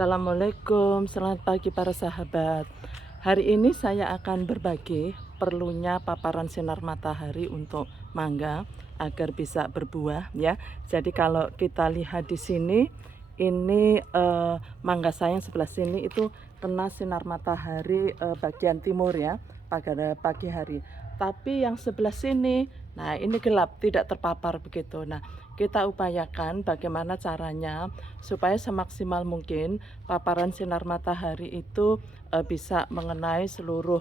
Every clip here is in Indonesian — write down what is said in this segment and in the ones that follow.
Assalamualaikum, selamat pagi para sahabat. Hari ini saya akan berbagi perlunya paparan sinar matahari untuk mangga agar bisa berbuah ya. Jadi kalau kita lihat di sini, ini mangga saya yang sebelah sini itu kena sinar matahari bagian timur ya pada pagi hari. Tapi yang sebelah sini, nah ini gelap, tidak terpapar begitu. Nah, kita upayakan bagaimana caranya supaya semaksimal mungkin paparan sinar matahari itu bisa mengenai seluruh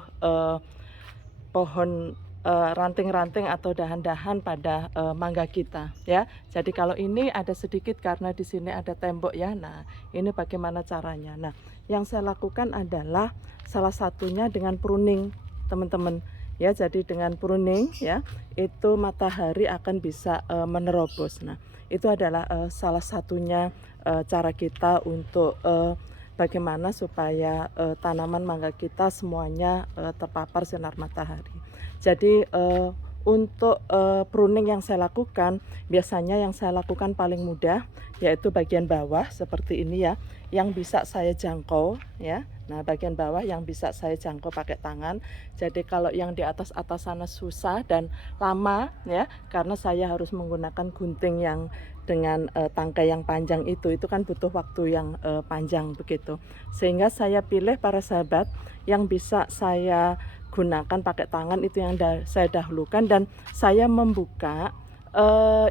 pohon, ranting-ranting atau dahan-dahan pada mangga kita ya. Jadi kalau ini ada sedikit karena di sini ada tembok ya. Nah, ini bagaimana caranya. Nah, yang saya lakukan adalah salah satunya dengan pruning, teman-teman. Ya, jadi dengan pruning ya, itu matahari akan bisa menerobos. Nah, itu adalah salah satunya cara kita untuk bagaimana supaya tanaman mangga kita semuanya terpapar sinar matahari. Jadi untuk pruning yang saya lakukan, biasanya yang saya lakukan paling mudah yaitu bagian bawah seperti ini ya, yang bisa saya jangkau ya. Nah, bagian bawah yang bisa saya jangkau pakai tangan. Jadi kalau yang di atas-atas sana susah dan lama ya, karena saya harus menggunakan gunting yang dengan tangkai yang panjang itu kan butuh waktu yang panjang begitu. Sehingga saya pilih para sahabat yang bisa saya gunakan pakai tangan itu yang saya dahulukan, dan saya membuka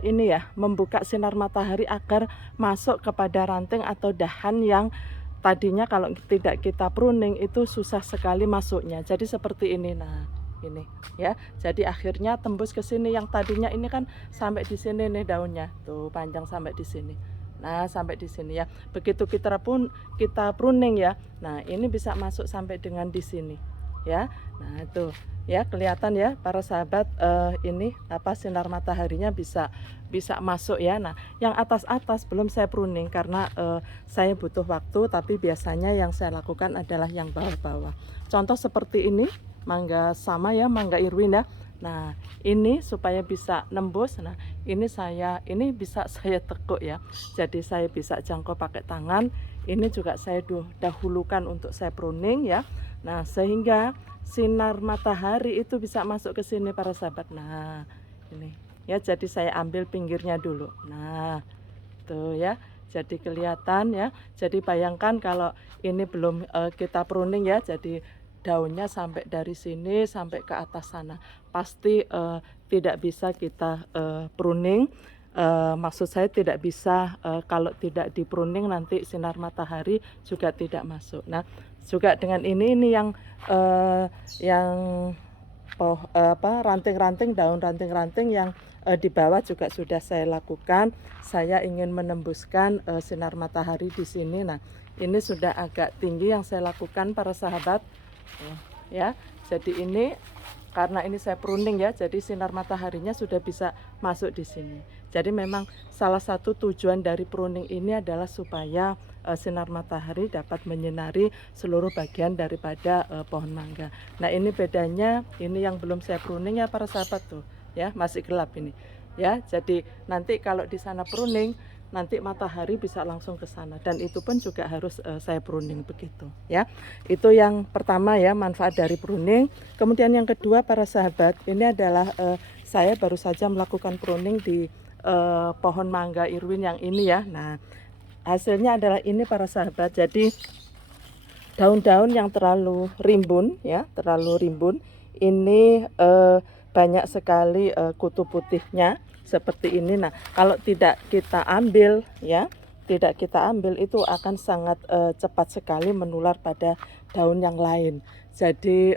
ini ya, membuka sinar matahari agar masuk kepada ranting atau dahan yang tadinya kalau tidak kita pruning itu susah sekali masuknya. Jadi seperti ini. Nah, ini ya. Jadi akhirnya tembus ke sini, yang tadinya ini kan sampai di sini nih daunnya. Tuh panjang sampai di sini. Nah, sampai di sini ya. Begitu kita pruning ya. Nah, ini bisa masuk sampai dengan di sini. Ya. Nah, itu ya kelihatan ya para sahabat, ini apa, sinar mataharinya bisa masuk ya. Nah, yang atas-atas belum saya pruning karena saya butuh waktu, tapi biasanya yang saya lakukan adalah yang bawah-bawah. Contoh seperti ini, mangga sama ya, mangga Irwin ya. Nah, ini supaya bisa nembus. Nah, ini bisa saya tekuk ya. Jadi saya bisa jangkau pakai tangan. Ini juga saya dahulukan untuk saya pruning ya. Nah, sehingga sinar matahari itu bisa masuk ke sini para sahabat. Nah, ini ya, jadi saya ambil pinggirnya dulu. Nah, tuh ya. Jadi kelihatan ya. Jadi bayangkan kalau ini belum kita pruning ya. Jadi daunnya sampai dari sini sampai ke atas sana. Pasti tidak bisa kita pruning. Maksud saya tidak bisa kalau tidak di pruning nanti sinar matahari juga tidak masuk. Nah, juga dengan ini yang ranting-ranting, daun ranting-ranting yang di bawah juga sudah saya lakukan. Saya ingin menembuskan sinar matahari di sini. Nah, ini sudah agak tinggi yang saya lakukan para sahabat. Ya, jadi ini karena ini saya pruning ya, jadi sinar mataharinya sudah bisa masuk di sini. Jadi memang salah satu tujuan dari pruning ini adalah supaya sinar matahari dapat menyinari seluruh bagian daripada pohon mangga. Nah, ini bedanya, ini yang belum saya pruning ya para sahabat tuh ya, masih gelap ini. Ya, jadi nanti kalau di sana pruning, nanti matahari bisa langsung ke sana, dan itu pun juga harus saya pruning begitu ya. Itu yang pertama ya, manfaat dari pruning. Kemudian yang kedua para sahabat, ini adalah saya baru saja melakukan pruning di pohon mangga Irwin yang ini ya. Nah, hasilnya adalah ini para sahabat. Jadi daun-daun yang terlalu rimbun ya, ini banyak sekali kutu putihnya seperti ini. Nah, kalau tidak kita ambil ya, itu akan sangat cepat sekali menular pada daun yang lain. Jadi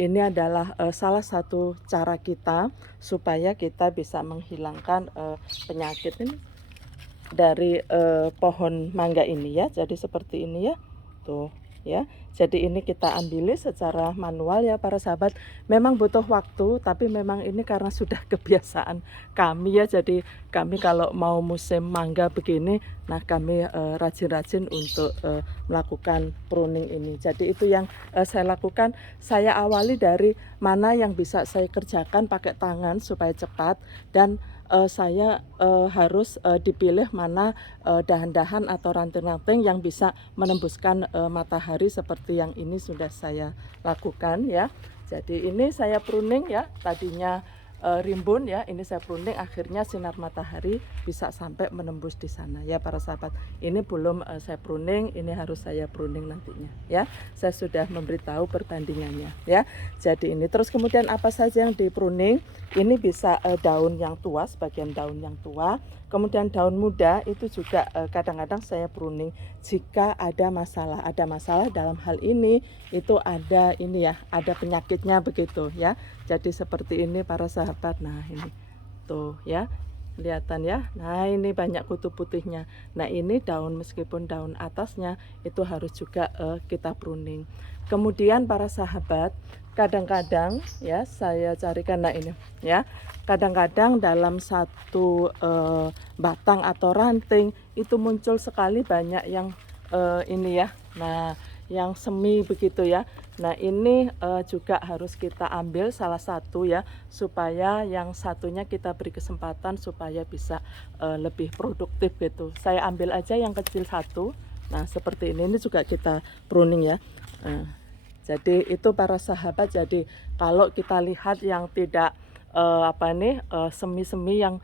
ini adalah salah satu cara kita supaya kita bisa menghilangkan penyakit ini dari pohon mangga ini ya. Jadi seperti ini ya. Tuh ya. Jadi ini kita ambil secara manual ya para sahabat. Memang butuh waktu, tapi memang ini karena sudah kebiasaan kami ya. Jadi kami kalau mau musim mangga begini, nah kami rajin-rajin untuk melakukan pruning ini. Jadi itu yang saya lakukan. Saya awali dari mana yang bisa saya kerjakan pakai tangan supaya cepat, dan saya harus dipilih mana dahan-dahan atau ranting-ranting yang bisa menembuskan matahari seperti yang ini sudah saya lakukan ya. Jadi ini saya pruning ya, tadinya rimbun ya, ini saya pruning, akhirnya sinar matahari bisa sampai menembus di sana ya para sahabat. Ini belum saya pruning, ini harus saya pruning nantinya ya. Saya sudah memberitahu perbandingannya ya. Jadi ini terus kemudian apa saja yang di pruning? Ini bisa daun yang tua, sebagian daun yang tua. Kemudian daun muda itu juga kadang-kadang saya pruning jika ada masalah dalam hal ini itu ada ini ya, ada penyakitnya begitu ya. Jadi seperti ini para sahabat. Nah, ini tuh ya. Kelihatan ya. Nah, ini banyak kutu putihnya. Nah, ini daun, meskipun daun atasnya itu harus juga kita pruning. Kemudian para sahabat, kadang-kadang ya saya carikan, nah ini ya. Kadang-kadang dalam satu batang atau ranting itu muncul sekali banyak yang ini ya. Nah, yang semi begitu ya. Nah, ini juga harus kita ambil salah satu ya, supaya yang satunya kita beri kesempatan supaya bisa lebih produktif gitu. Saya ambil aja yang kecil satu. Nah, seperti ini juga kita pruning ya. Jadi itu para sahabat, jadi kalau kita lihat yang tidak semi-semi yang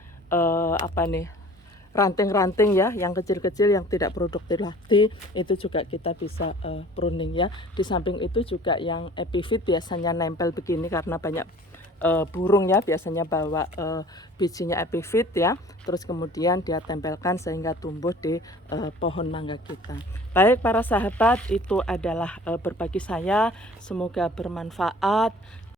ranting-ranting ya, yang kecil-kecil yang tidak produktif lagi, itu juga kita bisa pruning ya. Di samping itu juga yang epifit biasanya nempel begini karena banyak burung ya, biasanya bawa bijinya epifit ya, terus kemudian dia tempelkan sehingga tumbuh di pohon mangga kita. Baik para sahabat, itu adalah berbagi saya, semoga bermanfaat